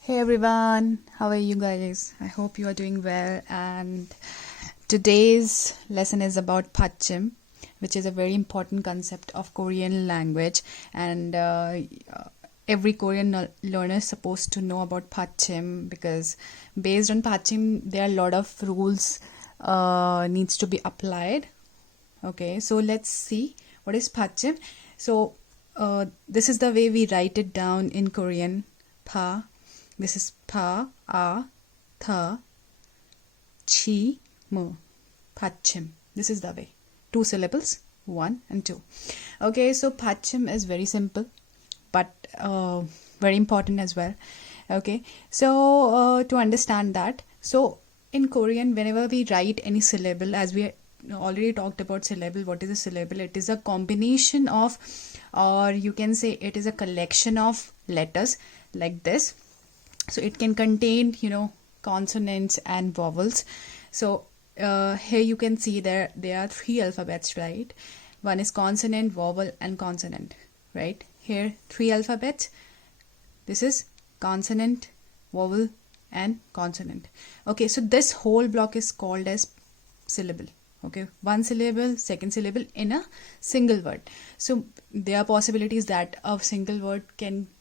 Hey everyone, how are you guys? I hope you are doing well, and today's lesson is about Batchim, which is a very important concept of Korean language, and every Korean learner is supposed to know about Batchim, because based on Batchim there are a lot of rules needs to be applied. Okay, so let's see what is Batchim. So this is the way we write it down in Korean. Pa. This is pa, a, tha, chi, mu. Batchim. This is the way. 2 syllables, 1 and 2. Okay, so Batchim is very simple, but very important as well. Okay, so to understand that, so in Korean, whenever we write any syllable, as we already talked about syllable, what is a syllable? It is a combination of, or you can say it is a collection of letters like this. So it can contain, consonants and vowels. So here you can see there are 3 alphabets, right? One is consonant, vowel and consonant, right? Here 3 alphabets. This is consonant, vowel and consonant. Okay, so this whole block is called as syllable. Okay, 1 syllable, 2nd syllable in a single word. So there are possibilities that a single word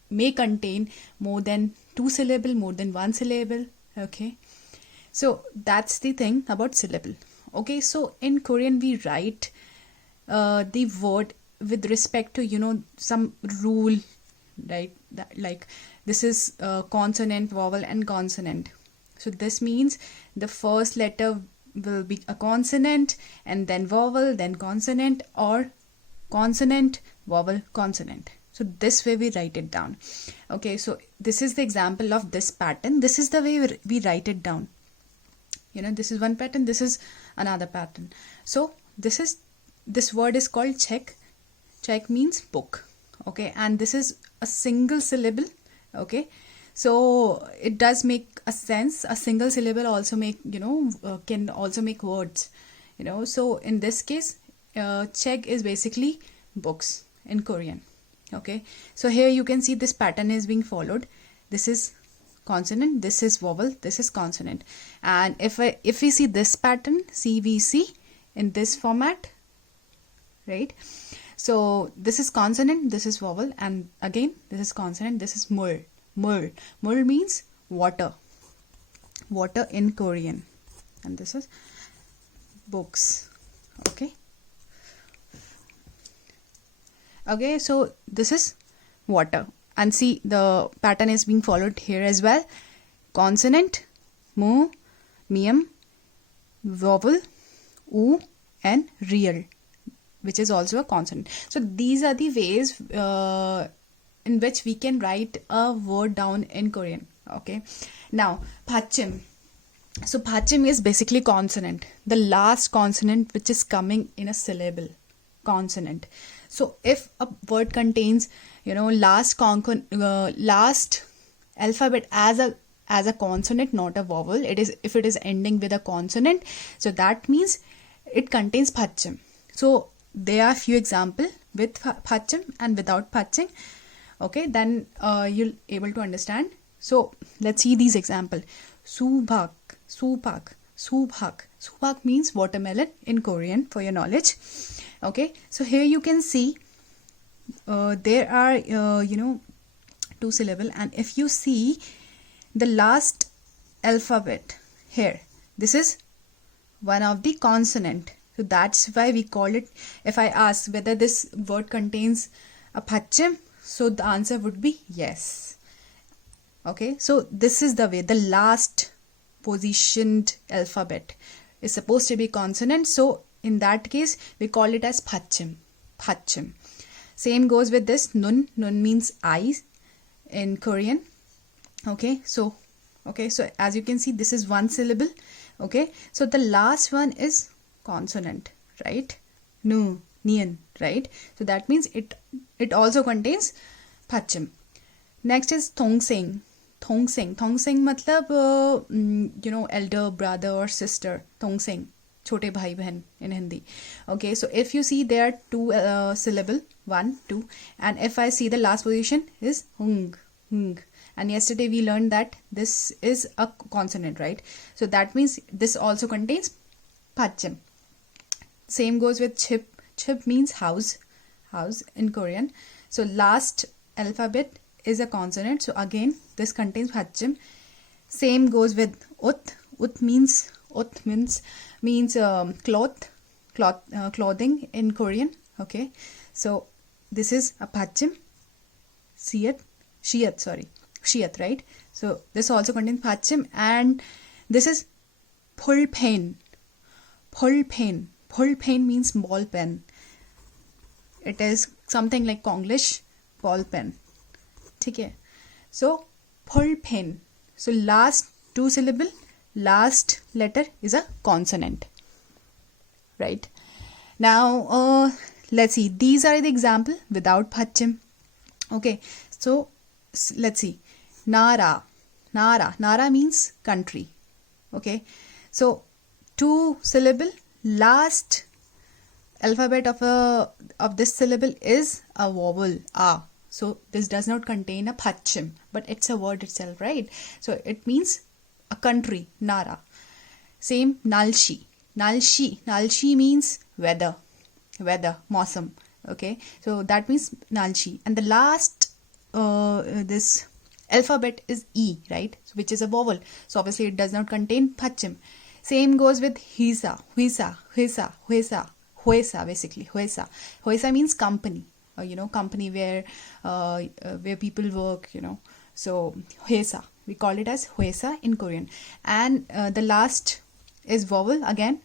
may contain more than 2 syllable, more than 1 syllable. Okay, so that's the thing about syllable. Okay, so in Korean we write the word with respect to some rule, right? Like this is consonant, vowel and consonant. So this means the first letter will be a consonant, and then vowel, then consonant, or consonant, vowel, consonant. So this way we write it down. Okay, so this is the example of this pattern. This is the way we write it down. This is one pattern, this is another pattern. So this word is called check. Check means book. Okay, and this is a single syllable. Okay, so it does make a sense. A single syllable also can also make words. So in this case, check is basically books in Korean. Okay, so here you can see this pattern is being followed. This is consonant, this is vowel, this is consonant. And if we see this pattern, CVC in this format, right? So this is consonant, this is vowel, and again this is consonant, this is mul. Mul means water. Water in Korean. And this is books. Okay. Okay, so this is water, and see the pattern is being followed here as well. Consonant, mu, mium, vowel, u, and real, which is also a consonant. So these are the ways in which we can write a word down in Korean. Okay, now Batchim. So Batchim is basically consonant, the last consonant which is coming in a syllable. Consonant. So if a word contains last alphabet as a consonant, not a vowel, if it is ending with a consonant, so that means it contains Batchim. So there are few examples with Batchim and without Batchim. Okay, then you'll able to understand. So let's see these examples. Subak, supak, subak. Subak means watermelon in Korean, for your knowledge. Okay, so here you can see there are 2 syllable, and if you see the last alphabet here, this is one of the consonant. So that's why we call it. If I ask whether this word contains a Batchim, so the answer would be yes. Okay, so this is the way the last positioned alphabet is supposed to be consonant. So in that case, we call it as Batchim. Batchim. Same goes with this nun. Nun means eyes in Korean. Okay, so as you can see, this is 1 syllable. Okay, so the last one is consonant, right? Nu, nian, right? So that means it also contains Batchim. Next is Thongseng. Thongseng matlab elder brother or sister. Thongseng. छोटे भाई बहन in Hindi. Okay, so if you see there are two syllable, 1, 2, and if I see the last position is hung, hung. And yesterday we learned that this is a consonant, right? So that means this also contains Batchim. Same goes with chip. Chip means house, house in Korean. So last alphabet is a consonant. So again, this contains Batchim. Same goes with ut. Ut means clothing in Korean. Okay, so this is a Batchim. Shiat, right? So this also contains Batchim, and this is pull pen. Pull pen means ball pen. It is something like Konglish ball pen. Okay. So pull pen. So last two syllable, last letter is a consonant. Right. Now let's see. These are the example without Batchim. Okay. So let's see. Nara means country. Okay. So two syllable, last alphabet of this syllable is a vowel a. So this does not contain a Batchim, but it's a word itself, right? So it means a country, Nara. Same Nalshi means weather, mausam. Okay, so that means Nalshi. And the last this alphabet is E, right? So which is a vowel. So obviously it does not contain Batchim. Same goes with Huesa, basically. Huesa means company, company where people work, So Huesa, we call it as Huesa in Korean. And the last is vowel again,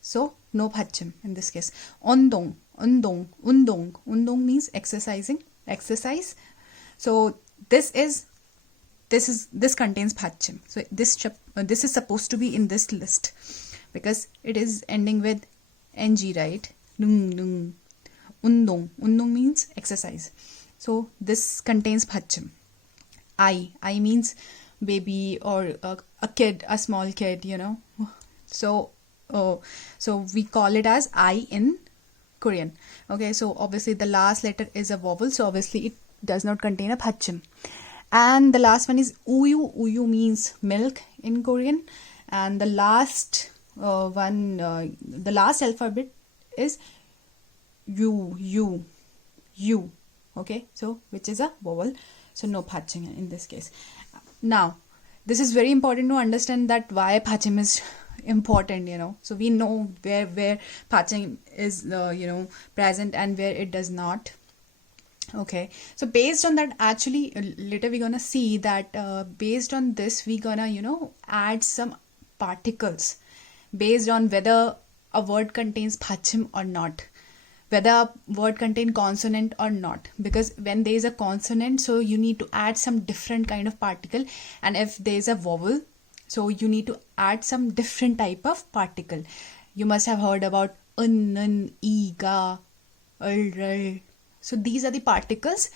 so no Batchim in this case. Undong means exercise. So this contains Batchim. So this is supposed to be in this list because it is ending with ng, right? Undong means exercise. So this contains Batchim. I means baby or a kid, a small kid, So we call it as I in Korean. Okay, so obviously the last letter is a vowel, so obviously it does not contain a Batchim. And the last one is uyu. Uyu means milk in Korean. And the last the last alphabet is U. Okay, so which is a vowel. So no Batchim in this case. Now, this is very important to understand that why Batchim is important, So we know where Batchim is, present and where it does not. Okay, so based on that, actually later we're gonna see that based on this we're gonna add some particles based on whether a word contains Batchim or not, whether a word contains consonant or not, because when there is a consonant, so you need to add some different kind of particle, and if there is a vowel, so you need to add some different type of particle. You must have heard about un, e, ga, ul. So these are the particles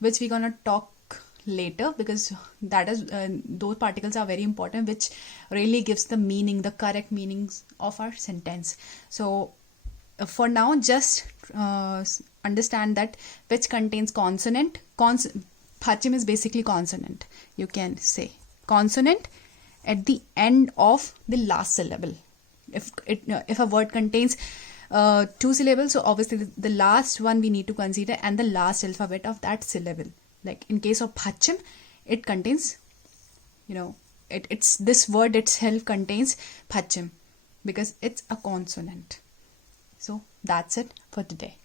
which we're gonna talk later, because that is those particles are very important, which really gives the meaning, the correct meanings of our sentence. So for now, just understand that which contains consonant. Batchim is basically consonant. You can say consonant at the end of the last syllable. If a word contains two syllables, so obviously the last one we need to consider, and the last alphabet of that syllable. Like in case of Batchim, it contains, it's this word itself contains Batchim because it's a consonant. So that's it for today.